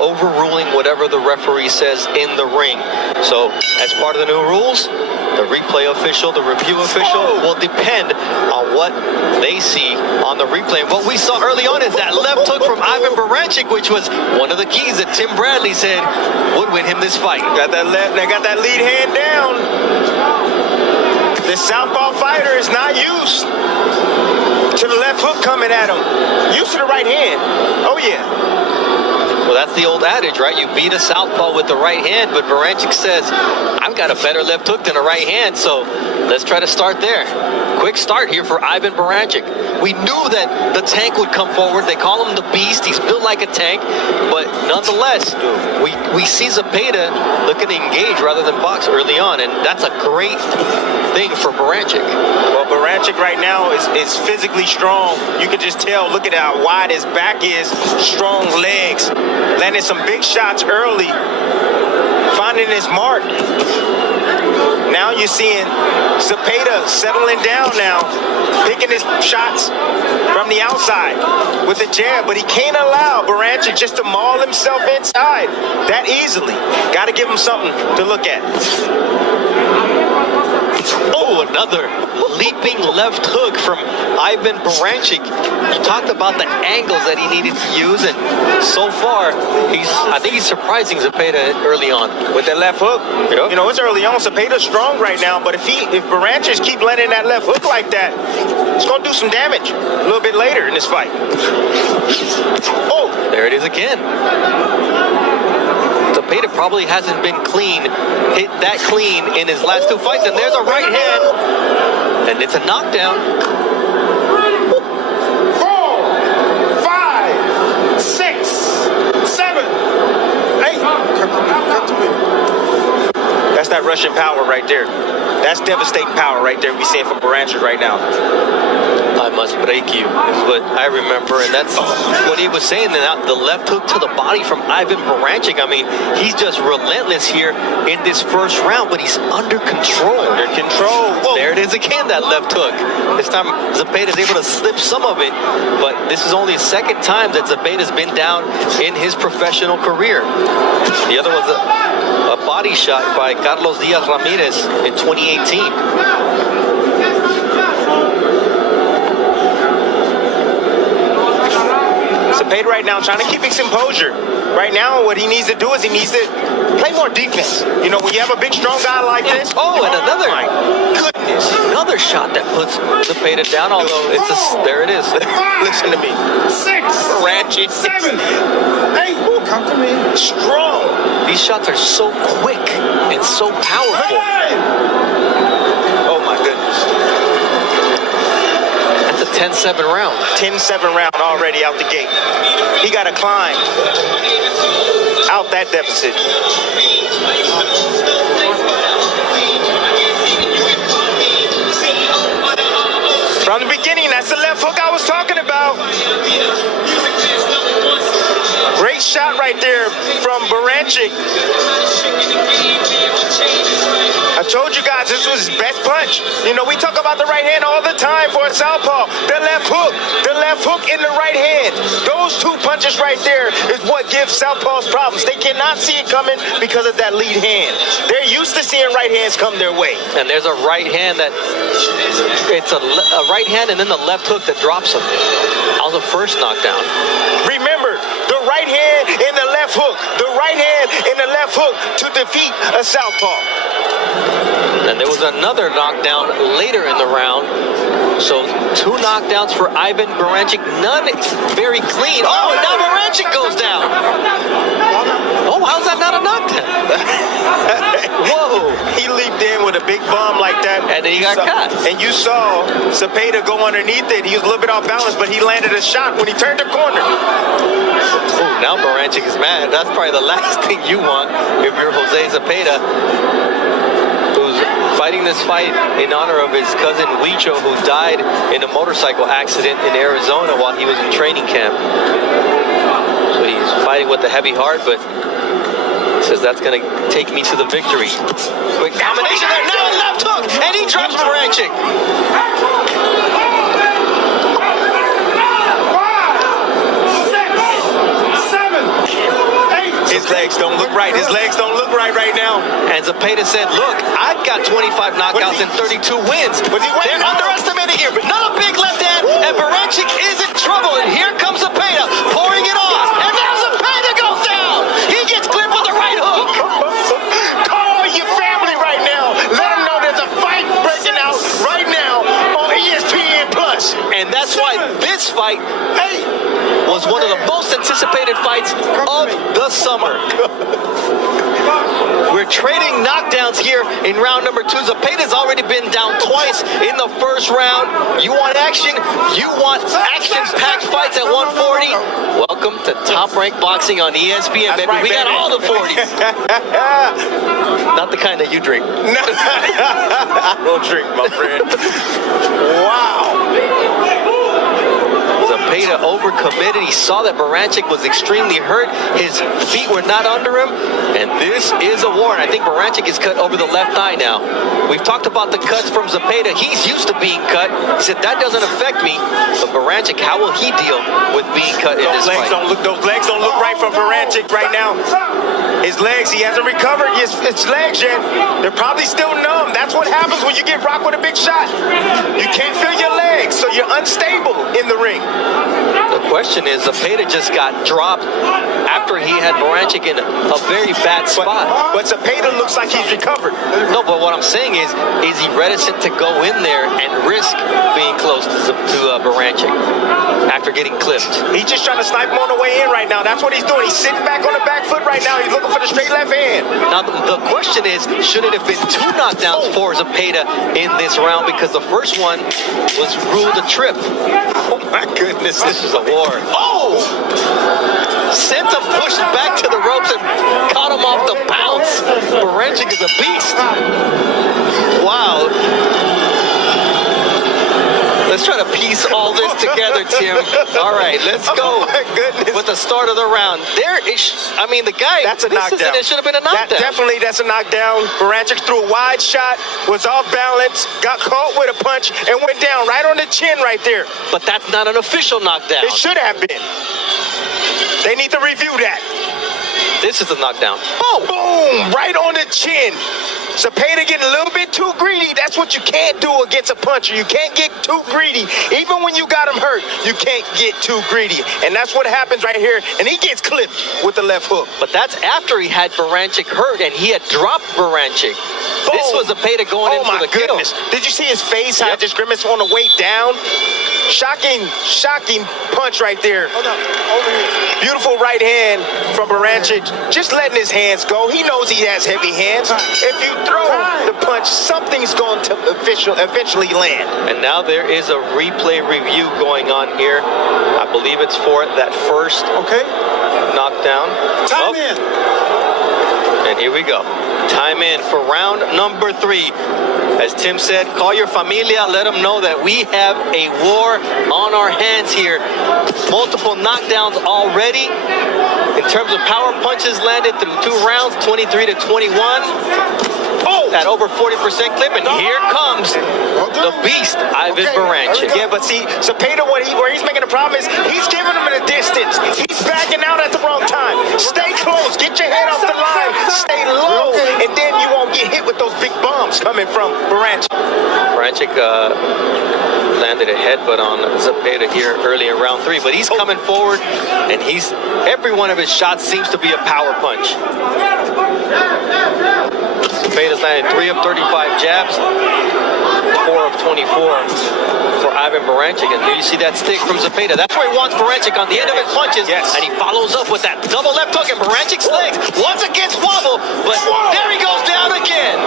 overruling whatever the referee says in the ring. So as part of the new rules, the replay official, the review official will depend on what they see on the replay. And what we saw early on is that left hook from Ivan Baranchyk, which was one of the keys that Tim Bradley said would win him this fight. Got that lead hand down. The southpaw fighter is not used to the left hook coming at him. Used to the right hand. Oh yeah. Well, that's the old adage, right? You beat a southpaw with the right hand, but Baranchyk says, I've got a better left hook than a right hand, so let's try to start there. Quick start here for Ivan Baranchyk. We knew that the tank would come forward. They call him the Beast. He's built like a tank, but nonetheless, we see Zepeda looking to engage rather than box early on, and that's a great thing for Baranchyk. Well, Baranchyk right now is physically strong. You can just tell, look at how wide his back is, strong legs, landing some big shots early, finding his mark. Now you're seeing Zepeda settling down now, picking his shots from the outside with a jab, but he can't allow Baranchyk just to maul himself inside that easily. Got to give him something to look at. Oh, another leaping left hook from Ivan Baranchyk. You talked about the angles that he needed to use, and so far, I think he's surprising Zepeda early on. With that left hook, you know, it's early on. Zepeda's strong right now, but if Baranchyk keep landing that left hook like that, it's going to do some damage a little bit later in this fight. Oh, there it is again. Zepeda probably hasn't been hit that clean in his last two fights, and there's a right hand, and it's a knockdown. 4, 5, 6, 7, 8. That's that Russian power right there. That's devastating power right there we see from Baranchyk right now. I must break you, is what I remember, and that's what he was saying. And the left hook to the body from Ivan Baranchyk. I mean, he's just relentless here in this first round, but he's under control. Under control. Whoa. There it is again, that left hook. This time, Zepeda is able to slip some of it, but this is only the second time that Zepeda's been down in his professional career. The other was a body shot by Carlos Diaz Ramirez in 2018. Zepeda right now trying to keep his composure. Right now, what he needs to do is he needs to play more defense. You know, when you have a big, strong guy like this. Oh, and another. My goodness. Another shot that puts Zepeda down, although there it is. Listen to me. 6, Baranchyk. 7, 8. Ooh, come to me. Strong. These shots are so quick and so powerful. Oh, my goodness. That's a 10-7 round. 10-7 round already out the gate. He got to climb out that deficit. From the beginning, that's the left hook I was talking about. Great shot right there from Baranchyk. I told you guys this was his best punch. You know, we talk about the right hand all the time for a southpaw. The left hook in the right hand. Those two punches right there is what gives southpaws problems. They cannot see it coming because of that lead hand. They're used to seeing right hands come their way. And there's a right hand it's a right hand and then the left hook that drops him. That was the first knockdown. Remember, the right hand and the left hook. The right hand and the left hook to defeat a southpaw. And there was another knockdown later in the round. So 2 knockdowns for Ivan Baranchyk, none very clean. Oh, and now Baranchyk goes down. Oh, how's that not a knockdown? Whoa. He leaped in with a big bomb like that. And then he got caught. And you saw Zepeda go underneath it. He was a little bit off balance, but he landed a shot when he turned the corner. Oh, now Baranchyk is mad. That's probably the last thing you want if you're Jose Zepeda, who's fighting this fight in honor of his cousin Huicho, who died in a motorcycle accident in Arizona while he was in training camp. So he's fighting with a heavy heart, but says that's going to take me to the victory. Quick combination there. Now a left hook, and he drops Baranchyk. 5, 6, 7, 8. His legs don't look right. His legs don't look right now. And Zepeda said, look, I've got 25 knockouts and 32 wins. They're underestimating here, but not a big left hand. And Baranchyk is in trouble. And here comes Zepeda pouring it on. And now Zepeda goes down. He gets clipped with the right hook. Call your family right now. Let them know there's a fight breaking out right now on ESPN Plus. And that's why this fight was one of the most anticipated fights of the summer. We're trading knockdowns here in round number 2. Zepeda's already been down twice in the first round. You want action? You want action-packed fights at 140? Welcome to Top Rank Boxing on ESPN, baby. Right, we got all the 40s. Not the kind that you drink. Don't drink, my friend. Wow. Zepeda overcommitted. He saw that Baranchyk was extremely hurt. His feet were not under him. And this is a war. And I think Baranchyk is cut over the left eye now. We've talked about the cuts from Zepeda. He's used to being cut. He said, that doesn't affect me. But Baranchyk, how will he deal with being cut in this fight? Those legs don't look right from Baranchyk right now. His legs, he hasn't recovered his legs yet. They're probably still numb. That's what happens when you get rocked with a big shot. You can't feel your legs, so you're unstable in the ring. The question is, Zepeda just got dropped after he had Baranchyk in a very bad spot. But Zepeda looks like he's recovered. No, but what I'm saying is he reticent to go in there and risk being close to Baranchyk after getting clipped? He's just trying to snipe him on the way in right now. That's what he's doing. He's sitting back on the back foot right now. He's looking for the straight left hand. Now, the question is, should it have been 2 knockdowns for Zepeda in this round? Because the first one was ruled a trip. Oh, my goodness. This is a war. Oh! Sent him pushing back to the ropes and caught him off the bounce. Baranchyk is a beast. Wow. Let's try to piece all this together, Tim. All right, let's go. Oh my goodness. With the start of the round. The guy, that's a knockdown. It should have been a knockdown. That's a knockdown. Baranchyk threw a wide shot, was off balance, got caught with a punch, and went down right on the chin right there. But that's not an official knockdown. It should have been. They need to review that. This is a knockdown. Boom! Boom! Right on the chin. Zepeda getting a little bit too greedy. That's what you can't do against a puncher. You can't get too greedy. Even when you got him hurt, you can't get too greedy. And that's what happens right here. And he gets clipped with the left hook. But that's after he had Baranchyk hurt and he had dropped Baranchyk. Boom. This was Zepeda going in for the kill. Did you see his face? How it just grimaced on the way down? Shocking punch right there. Hold on. Over here. Beautiful right hand from Baranchyk. Just letting his hands go. He knows he has heavy hands. If you throw the punch, something's going to eventually land. And now there is a replay review going on here. I believe it's for that first knockdown. Time in. And here we go. Time in for round number 3. As Tim said, call your familia, let them know that we have a war on our hands here. Multiple knockdowns already. In terms of power punches landed through 2 rounds, 23 to 21. Oh, at over 40% clip, and here comes the beast, Ivan Baranchyk. Yeah, but see, Zepeda, where he's making a problem is he's giving him a distance. He's backing out at the wrong time. Stay close, get your head off the line, stay low, and then you won't get hit with those big bombs coming from Baranchyk. Baranchyk landed a headbutt on Zepeda here early in round 3, but he's coming forward, and every one of his shots seems to be a power punch. Zepeda's landed 3 of 35 jabs, 4 of 24 for Ivan Baranchyk. And do you see that stick from Zepeda? That's where he wants Baranchyk on the end of his punches. Yes. And he follows up with that double left hook, and Barancyk's legs once again wobble, but there he goes down again.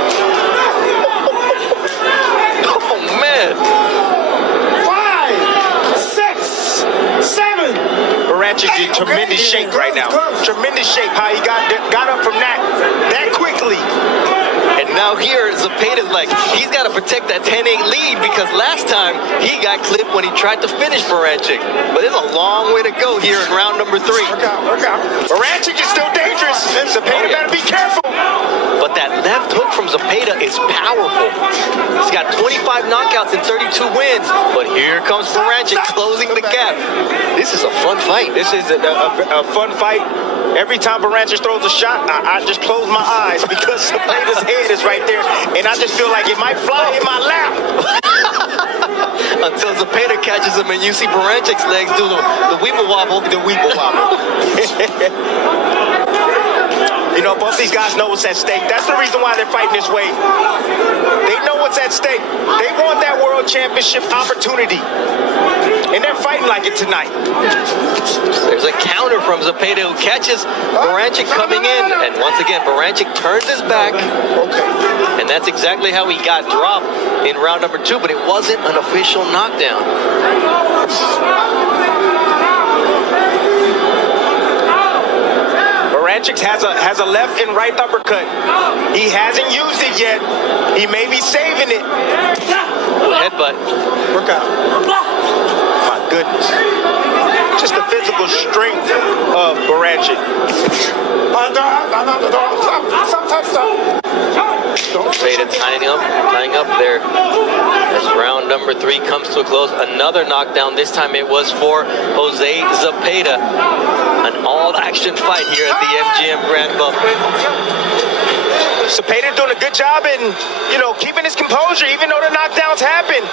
Oh, man. 5, 6, 7. Baranchyk in tremendous shape right now. Tremendous shape. How he got up from that quickly. And now here, Zepeda's like, he's got to protect that 10-8 lead, because last time he got clipped when he tried to finish Baranchyk. But it's a long way to go here in round number 3. Look out. Baranchyk is still dangerous. Zepeda better be careful. But that left hook from Zepeda Zepeda is powerful. He's got 25 knockouts and 32 wins, but here comes Baranchyk closing the gap. This is a fun fight. This is a fun fight. Every time Baranchyk throws a shot, I just close my eyes because Zepeda's head is right there, and I just feel like it might fly in my lap. Until Zepeda catches him and you see Barancyk's legs do the weeble wobble. The weeble wobble. You know, both these guys know what's at stake. That's the reason why they're fighting this way. They know what's at stake. They want that world championship opportunity. And they're fighting like it tonight. There's a counter from Zepeda who catches Baranchyk coming in. And once again, Baranchyk turns his back. And that's exactly how he got dropped in round number 2, but it wasn't an official knockdown. Baranchyk has a left and right uppercut. He hasn't used it yet. He may be saving it. Headbutt. Work out. My goodness. Just the physical strength of Baranchyk. Zepeda tying up there as round number 3 comes to a close. Another knockdown. This time it was for Jose Zepeda. An all-action fight here at the MGM Grand Bump. Zepeda doing a good job in, keeping his composure, even though the knockdowns happen.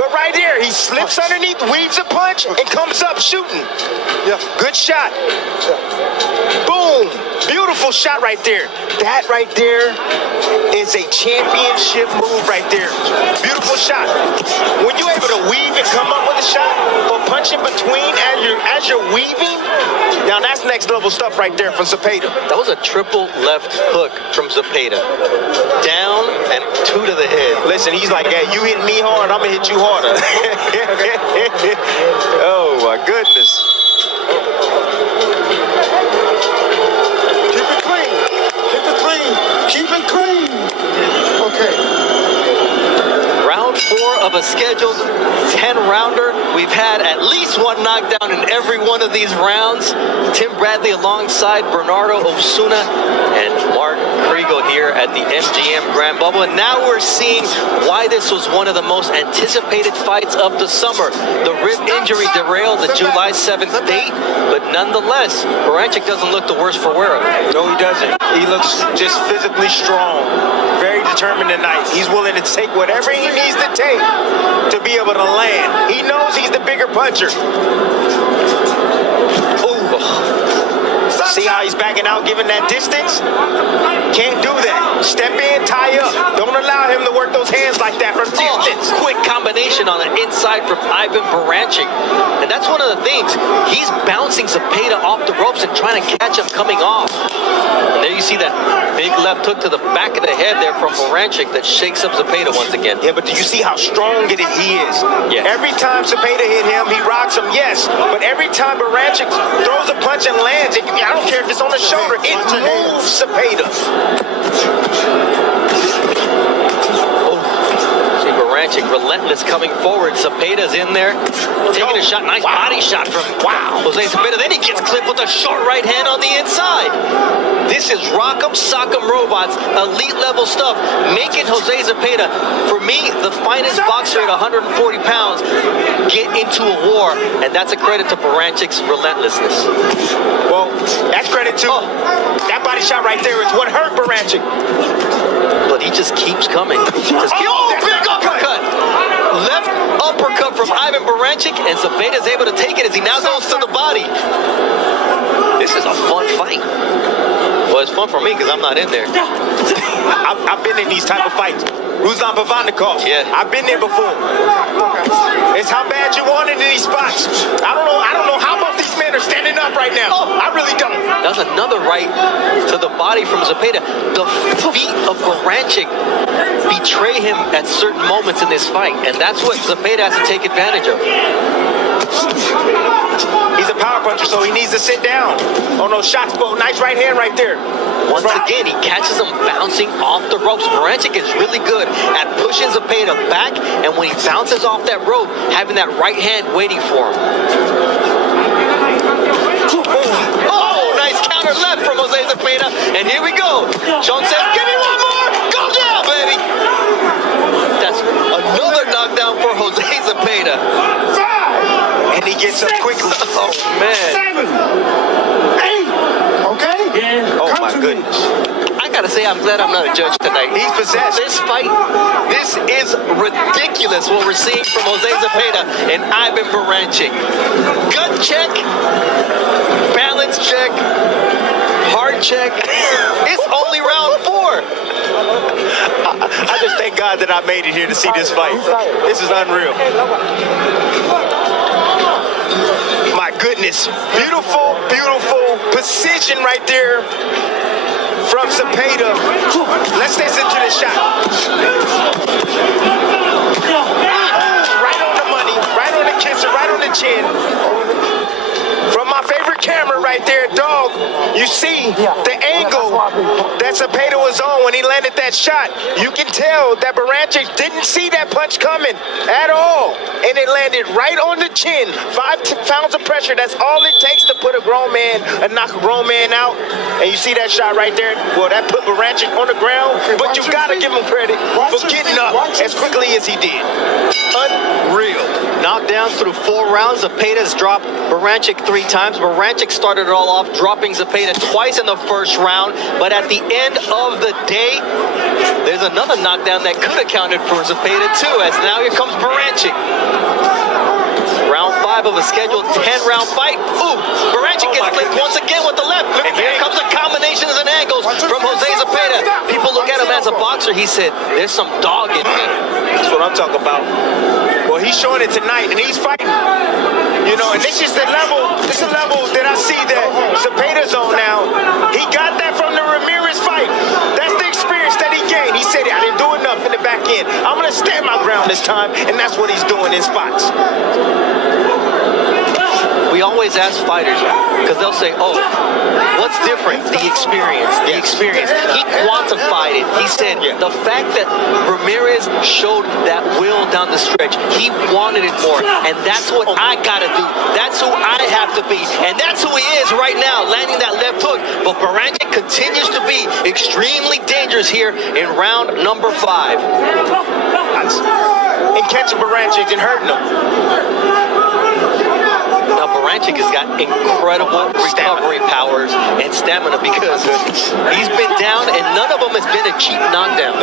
But right here, he slips underneath, weaves a punch, and comes up shooting. Yeah. Good shot. Boom. Beautiful shot right there. That right there is a championship move right there. Beautiful shot. When you're able to weave and come up with a shot or punch in between as you're weaving, now that's next level stuff right there from Zepeda. That was a triple left hook from Zepeda. Down and 2 to the head. Listen, he's like, hey, you hit me hard, I'm gonna hit you harder. Oh my goodness. Keep it clean. Keep it clean. Keep it clean. Okay. Round 4 of a scheduled 10-rounder. We've had at least one knockdown in every one of these rounds. Tim Bradley alongside Bernardo Osuna and Mark Kriegel here at the MGM Grand Bubble. And now we're seeing why this was one of the most anticipated fights of the summer. The rib injury derailed the July 7th date, but nonetheless, Baranchyk doesn't look the worse for wear of it. No, he doesn't. He looks just physically strong, very determined tonight. He's willing to take whatever he needs to take to be able to land. He knows he's the bigger puncher. See how he's backing out, giving that distance? Can't do that. Step in, tie up. Don't allow him to work those hands like that from distance. Quick combination on the inside from Ivan Baranchyk. And that's one of the things. He's bouncing Zepeda off the ropes and trying to catch him coming off. And there you see that big left hook to the back of the head there from Baranchyk that shakes up Zepeda once again. Yeah, but do you see how strong he is? Yes. Every time Zepeda hit him, he rocks him, yes. But every time Baranchyk throws a punch and lands, I don't care if it's on the shoulder, it moves Zepeda. See Baranchyk relentless coming forward. Zepeda's in there, taking a shot. Nice body shot from Jose Zepeda. Then he gets clipped with a short right hand on the inside. This is Rock'em Sock'em Robots, elite level stuff, making Jose Zepeda, for me, the finest boxer at 140 pounds, get into a war, and that's a credit to Barancyk's relentlessness. Well, that's credit to that body shot right there is what hurt Baranchyk. But he just keeps coming. Big uppercut! Left uppercut from Ivan Baranchyk, and Zepeda's able to take it as he now goes to the body. This is a fun fight. Well, it's fun for me because I'm not in there. I've been in these type of fights. Ruslan Pavandikov. Yeah. I've been there before. It's how bad you want it in these spots. I don't know how both these men are standing up right now. I really don't. That's another right to the body from Zepeda. The feet of Baranchyk betray him at certain moments in this fight, and that's what Zepeda has to take advantage of. He's a power puncher, so he needs to sit down. Oh no, shots, Bo. Nice right hand right there. Once again, he catches him bouncing off the ropes. Baranchyk is really good at pushing Zepeda back, and when he bounces off that rope, having that right hand waiting for him. Oh, nice counter left from Jose Zepeda, and here we go. Sean says, give me one more. Go down, baby. Zepeda. 5, And he gets up quickly. Oh, man. 7, 8. Okay? Yeah. Oh, Come my to me. goodness. I gotta say, I'm glad I'm not a judge tonight. He's possessed. This fight, this is ridiculous what we're seeing from Jose Zepeda and Ivan Baranchyk. Gut check, balance check, heart check. It's only round 4. I just thank God that I made it here to see this fight. This is unreal. My goodness. Beautiful, beautiful precision right there from Zepeda. Let's listen to the shot. Right on the money, right on the kisser, right on the chin. From my favorite camera right there, dog, you see the angle that Zepeda was on when he landed that shot. You can tell that Baranchyk didn't see that punch coming at all. And it landed right on the chin. 5 pounds of pressure, that's all it takes to put a grown man and knock a grown man out. And you see that shot right there? Well, that put Baranchyk on the ground, but you gotta give him credit for getting up as quickly as he did. Unreal. Knockdowns through 4 rounds. Zepeda's dropped Baranchyk 3 times. Baranchyk started it all off, dropping Zepeda twice in the first round. But at the end of the day, there's another knockdown that could have counted for Zepeda too, as now here comes Baranchyk. Round 5 of a scheduled 10-round fight. Ooh, Baranchyk gets clipped once again with the left. And here comes the combinations and angles from Jose Zepeda. People look at him as a boxer. He said, there's some dog in me. That's what I'm talking about. Well, he's showing it tonight, and he's fighting. You know, and this is the level, this is the level that I see that Zepeda's on now. He got that from the Ramirez fight. That's the experience that he gained. He said, I didn't do enough in the back end. I'm going to stand my ground this time, and that's what he's doing in spots. We always ask fighters, because they'll say, oh, what's different? The experience, the experience. He quantified it. He said the fact that Ramirez showed that will down the stretch, he wanted it more, and that's what I gotta do. That's who I have to be, and that's who he is right now, landing that left hook. But Baranchyk continues to be extremely dangerous here in round number 5. And catching Baranchyk and hurting him. Now Baranchyk has got incredible recovery powers and stamina because he's been down and none of them has been a cheap knockdown.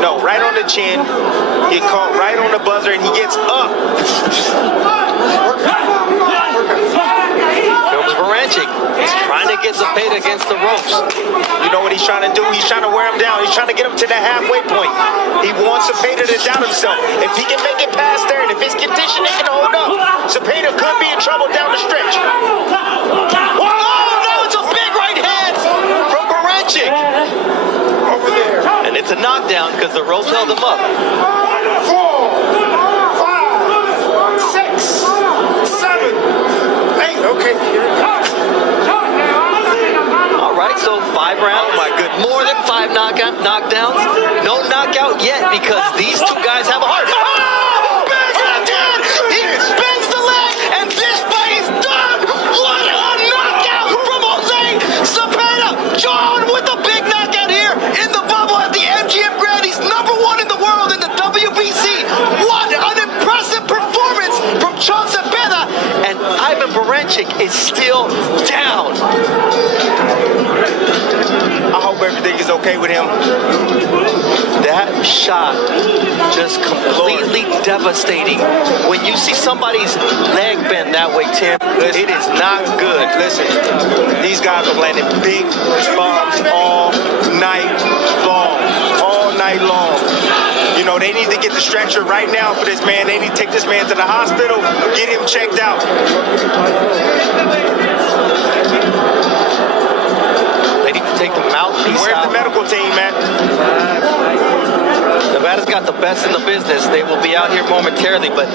No, right on the chin. Get caught right on the buzzer, and he gets up. Comes Baranchyk. He's trying to get Zepeda against the ropes. You know what he's trying to do? He's trying to wear him down. He's trying to get him to that halfway point. He wants Zepeda to doubt himself. If he can make it past there, and if his conditioning can hold up, Zepeda could be in trouble down the stretch. Oh, no, it's a big right hand from Baranchyk. Over there. And it's a knockdown because the ropes held him up. 4, 5, 6, 7, 8. Okay, here it comes. All right, so 5 rounds. Oh, my goodness. More than 5 knockdowns. No knockout yet because these 2 guys have a heart. Oh, big right hand! He spins the leg, and this fight is done. What a knockout from Jose Zepeda. John with a big knockout here in the bubble at the MGM Grand. He's number 1 in the world in the WBC. What an impressive performance from John Zepeda. And Ivan Baranchyk is still down. I hope everything is okay with him. That shot just completely devastating. When you see somebody's leg bend that way, Tim, it is not good. Listen, these guys are landing big bombs all night long. All night long. You know, they need to get the stretcher right now for this man. They need to take this man to the hospital, get him checked out. They need to take the mouthpiece Where's out. the medical team, man? Nevada's got the best in the business. They will be out here momentarily, but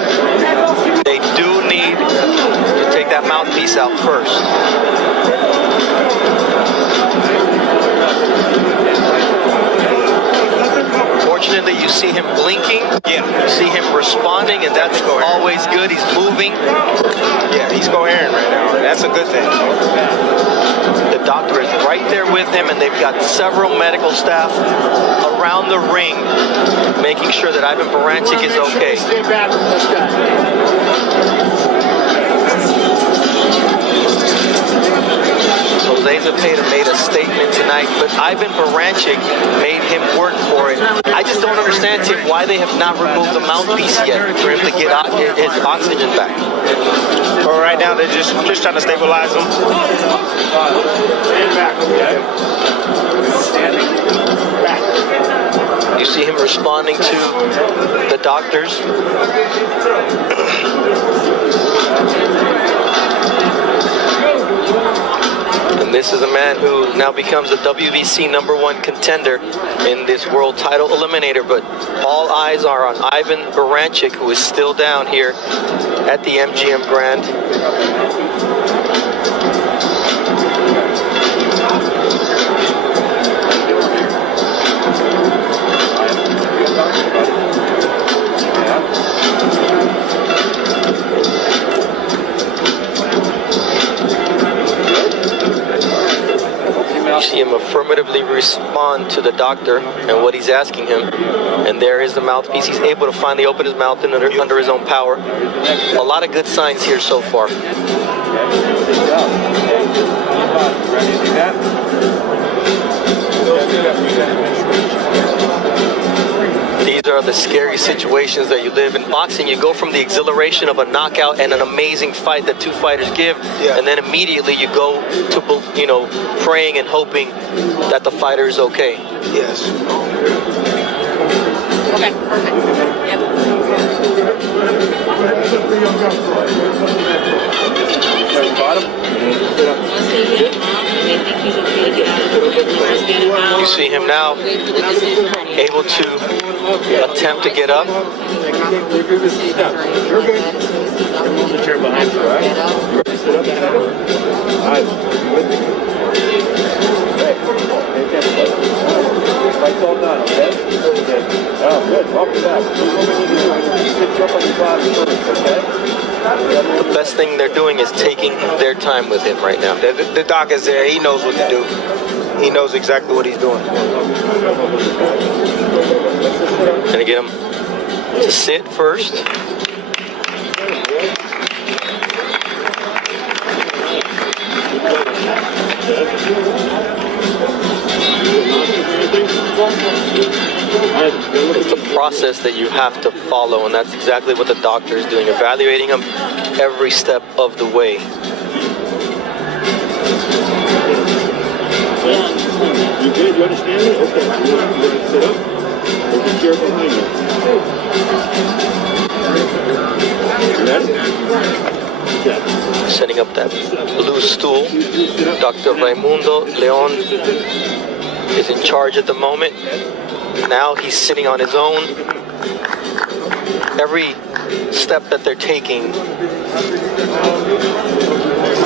they do need to take that mouthpiece out first. Fortunately, you see him blinking. Yeah. You see him responding, and that's always good. He's moving. Yeah, he's coherent right now, and that's a good thing. The doctor is right there with him, and they've got several medical staff around the ring making sure that Ivan Baranchyk is okay. Stay back from this guy. Jose Zepeda made a statement tonight, but Ivan Baranchyk made him work for it. I just don't understand, Tim, why they have not removed the mouthpiece yet for him to get his oxygen back. But right now, they're just trying to stabilize him. Stand back, okay? Standing back. You see him responding to the doctors. And this is a man who now becomes the WBC #1 contender in this world title eliminator. But all eyes are on Ivan Baranchyk, who is still down here at the MGM Grand. You see him affirmatively respond to the doctor and what he's asking him. And there is the mouthpiece. He's able to finally open his mouth under his own power. A lot of good signs here so far. These are the scary situations that you live in boxing. You go from the exhilaration of a knockout and an amazing fight that two fighters give, and then immediately you go to, praying and hoping that the fighter is okay. Yes. Okay, perfect. Yep. You see him now able to attempt to get up. The best thing they're doing is taking their time with him right now. The doc is there. He knows what to do. He knows exactly what he's doing. Gonna get him to sit first. It's a process that you have to follow, and that's exactly what the doctor is doing, evaluating him every step of the way. You good? You understand me? Okay. You want to sit up? There's a chair behind you. Ready? Yeah. Setting up that blue stool. Dr. Raimundo Leon is in charge at the moment. Now he's sitting on his own. Every step that they're taking,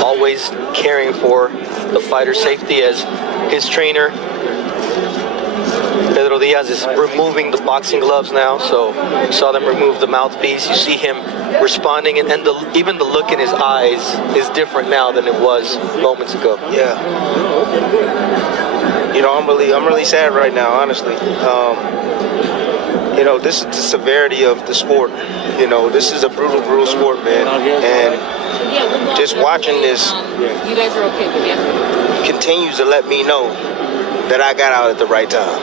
always caring for the fighter's safety, as his trainer Pedro Diaz is removing the boxing gloves now. So you saw them remove the mouthpiece. You see him responding, and even the look in his eyes is different now than it was moments ago. Yeah. I'm really sad right now, honestly. This is the severity of the sport. This is a brutal sport, man. And just watching this You guys are okay with it? continues to let me know that I got out at the right time.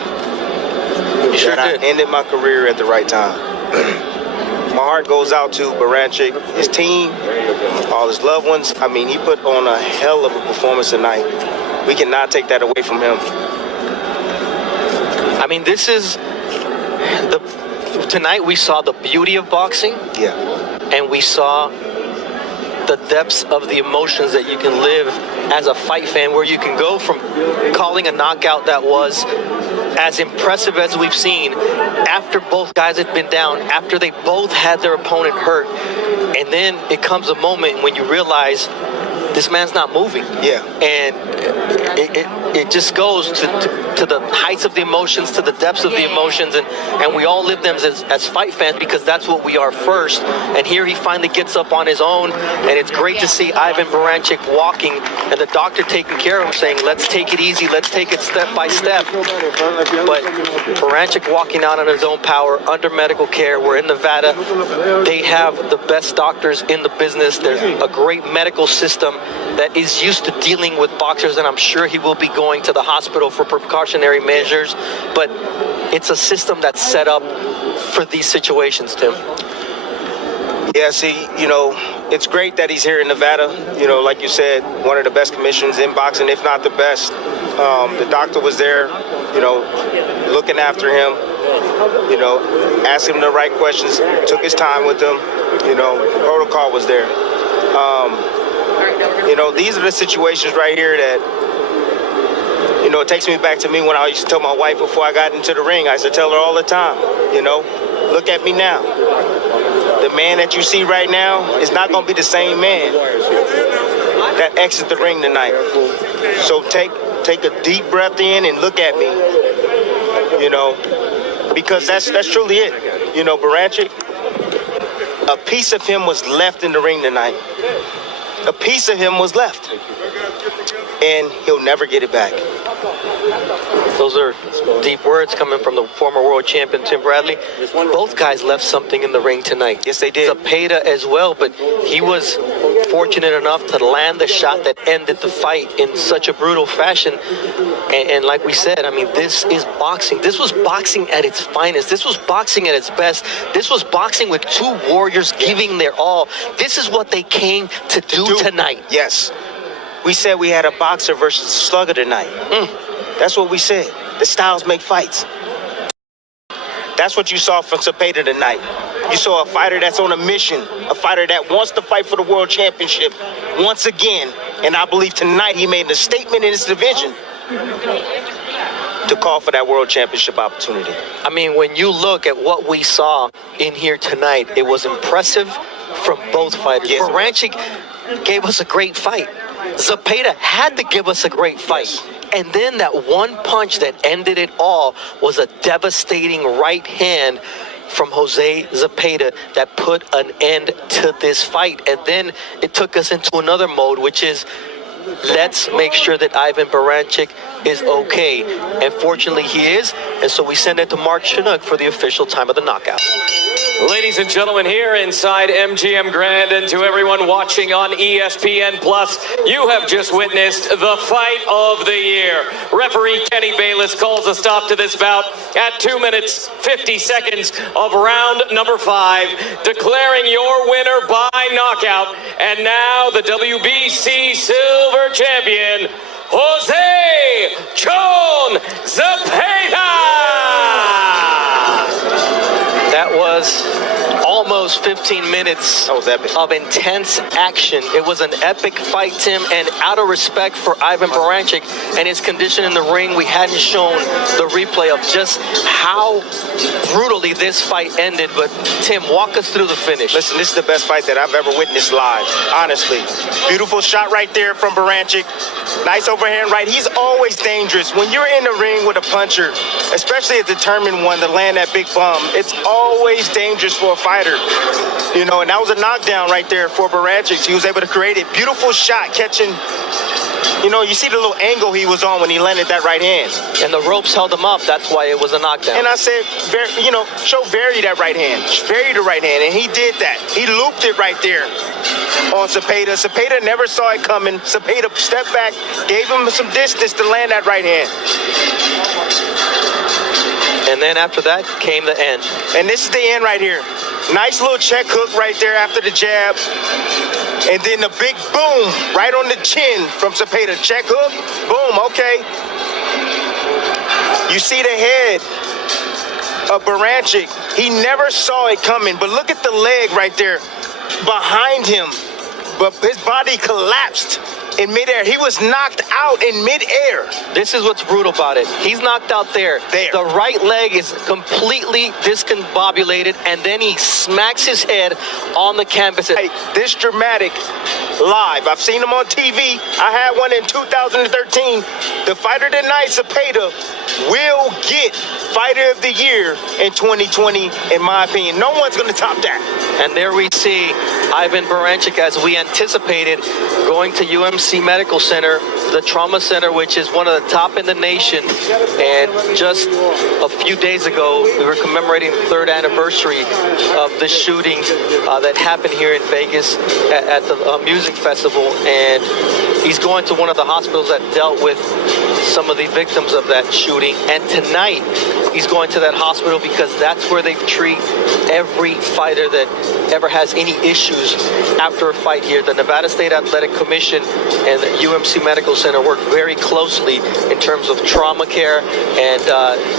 You sure that did. I ended my career at the right time. My heart goes out to Baranchyk, his team, all his loved ones. I mean, he put on a hell of a performance tonight. We cannot take that away from him. I mean, this is tonight we saw the beauty of boxing. Yeah. And we saw the depths of the emotions that you can live as a fight fan, where you can go from calling a knockout that was as impressive as we've seen after both guys had been down, after they both had their opponent hurt, and then it comes a moment when you realize this man's not moving. Yeah. And it just goes to the heights of the emotions, to the depths of the emotions, and we all live them as fight fans because that's what we are first. And here he finally gets up on his own, and it's great to see Ivan Baranchyk walking and the doctor taking care of him, saying, let's take it easy, let's take it step by step. But Baranchyk walking out on his own power, under medical care. We're in Nevada. They have the best doctors in the business. There's a great medical system that is used to dealing with boxers, and I'm sure he will be going to the hospital for precautionary measures. But it's a system that's set up for these situations, Tim. Yeah, see, you know, it's great that he's here in Nevada. You know, like you said, one of the best commissions in boxing, if not the best. The doctor was there, you know, looking after him, you know, asking him the right questions, took his time with him, you know, the protocol was there. You know, these are the situations right here that, you know, it takes me back to me when I used to tell my wife before I got into the ring. I used to tell her all the time, you know, look at me now. The man that you see right now is not going to be the same man that exits the ring tonight. So take a deep breath in and look at me, you know, because that's truly it. You know, Baranchyk, a piece of him was left in the ring tonight. A piece of him was left, and he'll never get it back. Those are deep words coming from the former world champion, Tim Bradley. Both guys left something in the ring tonight. Yes, they did. Zepeda as well, but he was fortunate enough to land the shot that ended the fight in such a brutal fashion. And like we said, I mean, this is boxing. This was boxing at its finest. This was boxing at its best. This was boxing with two warriors giving their all. This is what they came to do tonight. Yes. We said we had a boxer versus a slugger tonight. That's what we said. The styles make fights. That's what you saw from Zepeda tonight. You saw a fighter that's on a mission, a fighter that wants to fight for the world championship once again. And I believe tonight he made a statement in his division to call for that world championship opportunity. I mean, when you look at what we saw in here tonight, it was impressive from both fighters. Yes. Baranchyk gave us a great fight. Zepeda had to give us a great fight. Yes. And then that one punch that ended it all was a devastating right hand from Jose Zepeda that put an end to this fight. And then it took us into another mode, which is let's make sure that Ivan Baranchyk is okay. And fortunately he is. And so we send it to Mark Chinook for the official time of the knockout. Ladies and gentlemen, here inside MGM Grand, and to everyone watching on ESPN Plus, you have just witnessed the fight of the year. Referee Kenny Bayless calls a stop to this bout at 2 minutes 50 seconds of round number 5, declaring your winner by knockout. And now the WBC Silver Champion, Jose "Chon" Zepeda. That was almost 15 minutes That was epic. of intense action. It was an epic fight, Tim, and out of respect for Ivan Baranchyk and his condition in the ring, we hadn't shown the replay of just how brutally this fight ended. But Tim, walk us through the finish. Listen, this is the best fight that I've ever witnessed live, honestly. Beautiful shot right there from Baranchyk. Nice overhand right. He's always dangerous. When you're in the ring with a puncher, especially a determined one, to land that big bomb, it's always dangerous for a fighter. You know, and that was a knockdown right there for Baranchyk. He was able to create a beautiful shot, catching, you know, you see the little angle he was on when he landed that right hand. And the ropes held him up. That's why it was a knockdown. And I said, you know, show Vary that right hand. Vary the right hand. And he did that. He looped it right there on Zepeda. Zepeda never saw it coming. Zepeda stepped back, gave him some distance to land that right hand. And then after that came the end. And this is the end right here. Nice little check hook right there after the jab. And then the big boom right on the chin from Zepeda. Check hook, boom, okay. You see the head of Baranchyk. He never saw it coming, but look at the leg right there behind him. But his body collapsed in midair. He was knocked out in midair. This is what's brutal about it. He's knocked out there. The right leg is completely discombobulated, and then he smacks his head on the canvas. Hey, this dramatic live. I've seen him on TV. I had one in 2013. The fighter tonight, Zepeda, will get Fighter of the Year in 2020, in my opinion. No one's going to top that. And there we see Ivan Baranchyk, as we anticipated, going to UMC Medical Center, the trauma center, which is one of the top in the nation. And just a few days ago, we were commemorating the 3rd anniversary of the shooting that happened here in Vegas at the music festival. And he's going to one of the hospitals that dealt with some of the victims of that shooting. And tonight, he's going to that hospital because that's where they treat every fighter that ever has any issues after a fight here. The Nevada State Athletic Commission and the UMC Medical Center work very closely in terms of trauma care and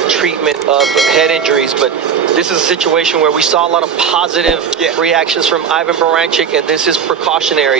treatment of head injuries. But this is a situation where we saw a lot of positive reactions from Ivan Baranchyk, and this is precautionary.